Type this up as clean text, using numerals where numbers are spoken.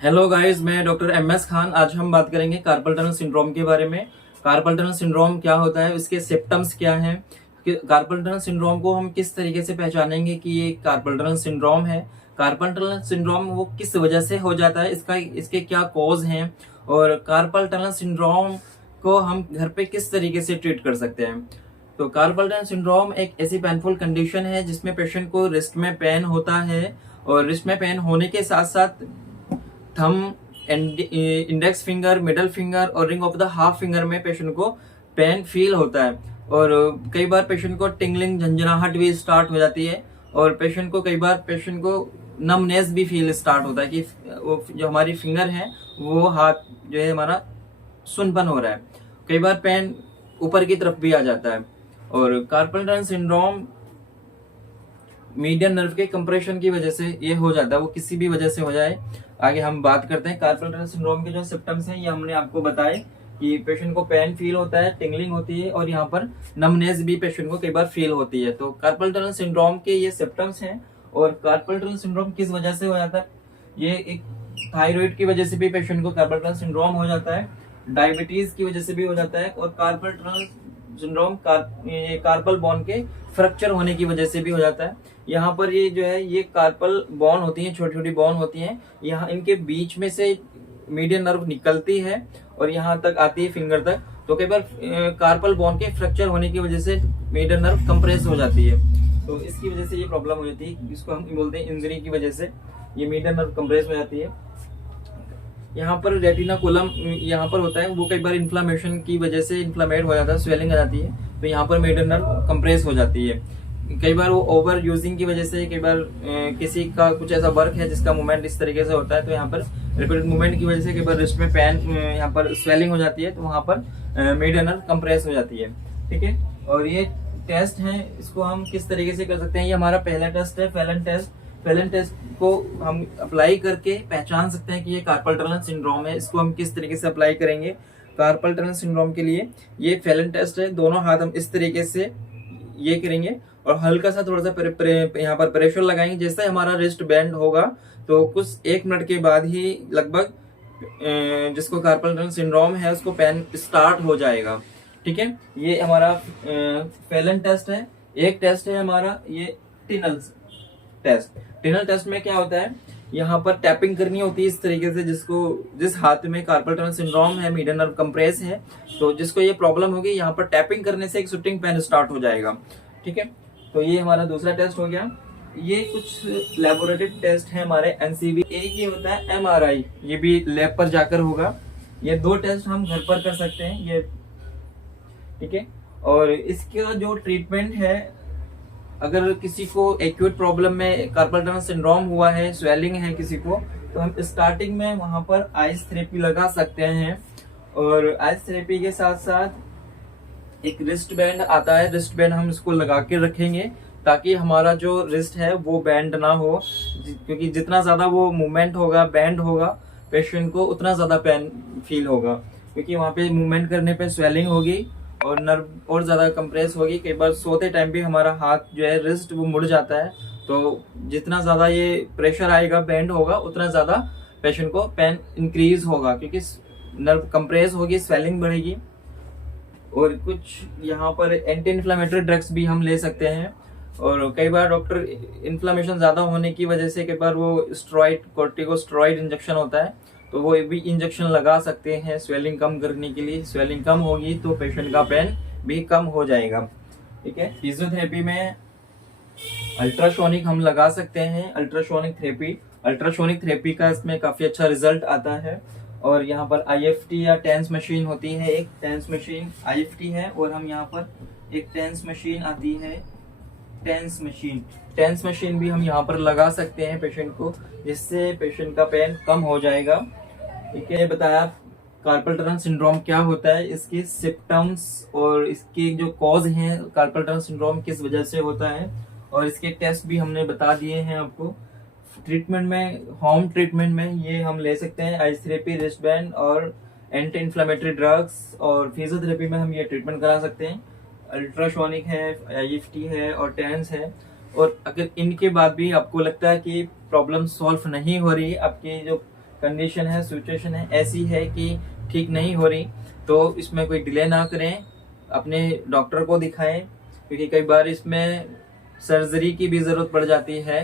Hello guys, मैं doctor M S Khan. आज हम बात करेंगे कार्पल टनल सिंड्रोम के बारे में। कार्पल टनल सिंड्रोम क्या होता है, इसके सिम्टम्स क्या हैं, कार्पल टनल सिंड्रोम को हम किस तरीके से पहचानेंगे कि ये कार्पल टनल सिंड्रोम है। कार्पल टनल सिंड्रोम वो किस वजह से हो जाता है, इसके क्या कॉज हैं, और कार्पल टनल सिंड्रोम को हम घर पे किस तरीके से ट्रीट कर सकते हैं। तो कार्पल टनल सिंड्रोम एक ऐसी पेनफुल कंडीशन है जिसमें पेशेंट को रिस्ट में पेन होता है, और रिस्ट में पेन होने के साथ साथ thumb, index finger, middle finger और ring of the half finger में पेशेंट को पेन फील होता है। और कई बार पेशेंट को टिंगलिंग, झंझनाहट भी स्टार्ट हो जाती है, और कई बार पेशेंट को नमनेस भी फील स्टार्ट होता है कि वो जो हमारी फिंगर है, वो हाथ जो है हमारा सुनपन हो रहा है। कई बार पेन ऊपर की तरफ भी आ जाता है। और carpal tunnel syndrome median nerve के कंप्रेशन की वजह से ये हो जाता है, वो किसी भी वजह से हो जाए। आगे हम बात करते हैं कार्पल टनल सिंड्रोम के जो सिम्टम्स हैं, ये हमने आपको बताए कि पेशेंट को पेन फील होता है, टिंगलिंग होती है, और यहाँ पर नमनेस भी पेशेंट को कई बार फील होती है। तो कार्पल टनल सिंड्रोम के ये सिम्टम्स हैं। और कार्पल टनल सिंड्रोम किस वजह से हो जाता है, ये एक थायराइड की वजह से भी पेशेंट को कार्पल टनल सिंड्रोम हो जाता है, डायबिटीज की वजह से भी हो जाता है, और carpal tunnel syndrome carpal bone के फ्रैक्चर होने की वजह से भी हो जाता है। यहाँ पर ये जो है, ये कार्पल बोन होती है, छोटी छोटी बोन होती हैं, यहाँ इनके बीच में से मीडियन नर्व निकलती है और यहाँ तक आती है फिंगर तक। तो कई बार कार्पल बोन के फ्रैक्चर होने की वजह से मीडियन नर्व कंप्रेस हो जाती है, तो इसकी वजह से ये प्रॉब्लम हो जाती है। इसको हम बोलते हैं इंजरी की वजह से ये मीडियन नर्व कंप्रेस हो जाती है। यहाँ पर रेटिनाकुलम यहाँ पर होता है, वो कई बार इन्फ्लामेशन की वजह से इन्फ्लामेट हो जाता है, स्वेलिंग आ जाती है, तो यहाँ पर मीडियन नर्व कंप्रेस हो जाती है। कई बार वो ओवर यूजिंग की वजह से, कई बार किसी का कुछ ऐसा वर्क है जिसका मूवमेंट इस तरीके से होता है, तो यहाँ पर रिपीटेड मूवमेंट की वजह से कई बार रिस्ट में पेन, यहाँ पर स्वेलिंग हो जाती है, तो वहाँ पर मीडियन नर्व कंप्रेस हो जाती है। ठीक है, और ये टेस्ट है, इसको हम किस तरीके से कर सकते हैं। ये हमारा पहला टेस्ट है, फेलन टेस्ट। फेलन टेस्ट को हम अप्लाई करके पहचान सकते हैं कि ये कार्पल टनल सिंड्रोम है। इसको हम किस तरीके से अप्लाई करेंगे कार्पल टनल सिंड्रोम के लिए, ये फेलन टेस्ट है। दोनों हाथ हम इस तरीके से ये करेंगे और हल्का सा थोड़ा सा यहाँ पर प्रेशर लगाएंगे। जैसे हमारा रिस्ट बेंड होगा तो कुछ 1 मिनट के बाद ही लगभग जिसको कार्पल टनल सिंड्रोम है उसको पेन स्टार्ट हो जाएगा। ठीक है, ये हमारा फेलन टेस्ट है। एक टेस्ट है हमारा ये टिनल टेस्ट। टिनल टेस्ट में क्या होता है, यहाँ पर टैपिंग करनी होती है इस तरीके से, जिस हाथ में कार्पल टनल सिंड्रोम है, मीडियन नर्व कंप्रेस है, तो जिसको ये प्रॉब्लम होगी, यहाँ पर टैपिंग करने से एक शूटिंग पेन स्टार्ट हो जाएगा। ठीक है, तो ये हमारा दूसरा टेस्ट हो गया। ये कुछ लेबोरेटरी टेस्ट है हमारे एनसीबी। एक ये होता है MRI, ये भी लैब पर जाकर होगा। ये 2 टेस्ट हम घर पर कर सकते हैं ये। ठीक है, और इसका जो ट्रीटमेंट है, अगर किसी को एक्यूट प्रॉब्लम में कार्पल टनल सिंड्रोम हुआ है, स्वेलिंग है किसी को, तो हम स्टार्टिंग में वहां पर आइस थेरेपी लगा सकते हैं। और आइस थेरेपी के साथ साथ एक रिस्ट बैंड आता है, रिस्ट बैंड हम इसको लगा के रखेंगे ताकि हमारा जो रिस्ट है वो बैंड ना हो, क्योंकि जितना ज्यादा वो मूवमेंट होगा, बैंड होगा, पेशेंट को उतना ज्यादा पेन फील होगा, क्योंकि वहां पे मूवमेंट करने पे स्वेलिंग होगी और नर्व और ज्यादा कंप्रेस होगी। कई बार सोते टाइम भी हमारा हाथ जो है, रिस्ट, वो मुड़ जाता है, तो जितना ज्यादा ये प्रेशर आएगा, बैंड होगा, उतना ज्यादा पेशेंट को पेन इंक्रीज होगा, क्योंकि नर्व कंप्रेस होगी, स्वेलिंग बढ़ेगी। और कुछ यहाँ पर एंटी इन्फ्लामेटरी ड्रग्स भी हम ले सकते हैं। और कई बार डॉक्टर इन्फ्लामेशन ज्यादा होने की वजह से कई बार वो स्टेरॉइड, कॉर्टिकोस्टेरॉइड इंजेक्शन होता है, तो वो भी इंजेक्शन लगा सकते हैं स्वेलिंग कम करने के लिए। स्वेलिंग कम होगी तो पेशेंट का पेन भी कम हो जाएगा। ठीक है, फिजियोथेरेपी में अल्ट्रासोनिक हम लगा सकते हैं, अल्ट्रासोनिक थेरेपी का इसमें काफी अच्छा रिजल्ट आता है। और यहाँ पर IFT या टेंस मशीन होती है, एक टेंस मशीन IFT है, और हम यहाँ पर एक टेंस मशीन आती है, टेंस मशीन भी हम यहाँ पर लगा सकते हैं पेशेंट को, जिससे पेशेंट का पेन कम हो जाएगा। ठीक है, बताया कार्पल टनल सिंड्रोम क्या होता है, इसके सिम्टम्स और इसके जो कॉज हैं, कार्पल टनल सिंड्रोम किस वजह से होता है, और इसके टेस्ट भी हमने बता दिए हैं आपको। ट्रीटमेंट में, होम ट्रीटमेंट में ये हम ले सकते हैं आइस थेरेपी, रिस्ट बैंड और एंटी इन्फ्लामेटरी ड्रग्स। और फिजियोथेरेपी में हम ये ट्रीटमेंट करा सकते हैं, अल्ट्रासोनिक है, IFT है और टेंस है। और अगर इनके बाद भी आपको लगता है कि प्रॉब्लम सॉल्व नहीं हो रही, आपकी जो कंडीशन है, सिचुएशन है ऐसी है कि ठीक नहीं हो रही, तो इसमें कोई डिले ना करें, अपने डॉक्टर को दिखाएं, क्योंकि कई बार इसमें सर्जरी की भी ज़रूरत पड़ जाती है।